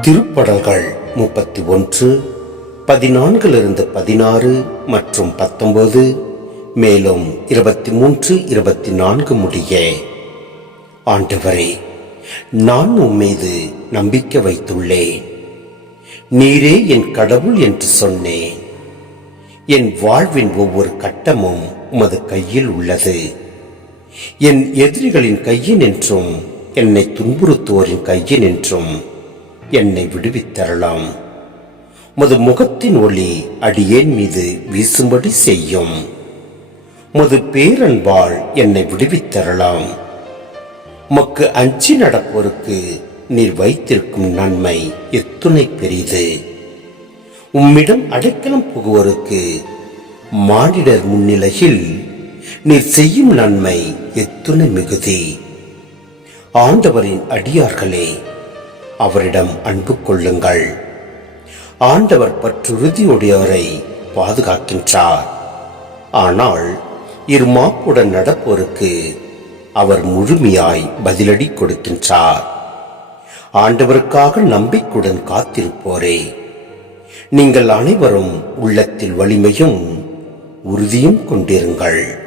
திருப்படல்கள் முப்பத்தி ஒன்று பதினான்கிலிருந்து பதினாறு மற்றும் பத்தொன்பது மேலும் இருபத்தி மூன்று இருபத்தி நான்கு முடிய. ஆண்டவரே நான் உம்மீது நம்பிக்கை வைத்துள்ளேன். நீரே என் கடவுள் என்று சொன்னேன். என் வாழ்வின் ஒவ்வொரு கட்டமும் உமது கையில் உள்ளது. என் எதிரிகளின் கையின் என்றும் என்னை துன்புறுத்துவோரின் கையின் என்றும் என்னை விடுவித்தரலாம். மது முகத்தின் ஒளி அடியேன் மீது வீசும்படி செய்யும். மது பேரன்பால் என்னை விடுவித்தரலாம். மக்கு அஞ்சி நடப்போருக்கு நீர் வைத்திருக்கும் நன்மை எத்துணை பெரிது. உம்மிடம் அடைக்கலம் புகுவோருக்கு மானிடர் முன்னிலையில் நீர் செய்யும் நன்மை எத்துணை மிகுதி. ஆண்டவரின் அடியார்களே அவரிடம் அன்பு கொள்ளுங்கள். ஆண்டவர் பற்றுறுதியுடையவரை பாதுகாக்கின்றார். ஆனால் இருமாப்புடன் நடப்போருக்கு அவர் முழுமையாய் பதிலடி கொடுக்கின்றார். ஆண்டவருக்காக நம்பிக்கையுடன் காத்திருப்போரே. நீங்கள் அனைவரும் உள்ளத்தில் வலிமையும் உறுதியும் கொண்டிருங்கள்.